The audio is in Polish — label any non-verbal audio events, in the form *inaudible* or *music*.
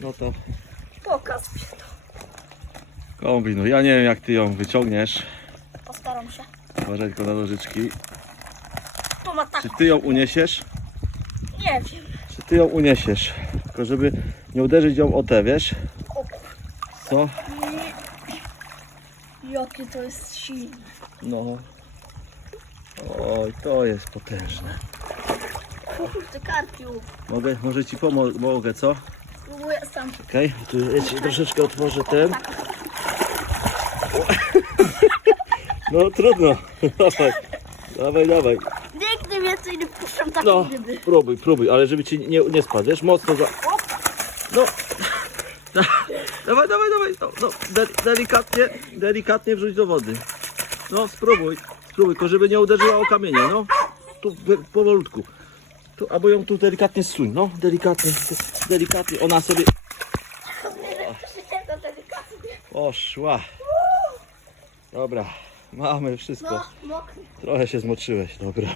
No to Pokaż mi to. kombinuj. Ja nie wiem jak ty ją wyciągniesz. Postaram się. Uważaj tylko na nożyczki. Tu ma tak. Czy ty ją uniesiesz? Nie wiem. Czy ty ją uniesiesz? Tylko żeby nie uderzyć ją o te, wiesz? O, Co? jakie to jest silne. No. Oj, to jest potężne. Kurde, karpiu. Mogę, może ci pomo- mogę, co? Próbuję sam. Okej, tu ja ci troszeczkę otworzę ten. *laughs* No trudno. Dawaj, dawaj, dawaj. Nigdy więcej nie puszczam takiej No, ryby. próbuj, próbuj, ale żeby ci nie, nie spadł, wiesz, mocno za... No. Da, *laughs* dawaj, dawaj, dawaj, no, no, de, delikatnie, delikatnie wrzuć do wody. No, spróbuj, spróbuj, tylko żeby nie uderzyła o kamienie, no. Tu powolutku. Tu, albo ją tu delikatnie zsuń, no, delikatnie, delikatnie, ona sobie poszła. Dobra, mamy wszystko. Trochę się zmoczyłeś, dobra.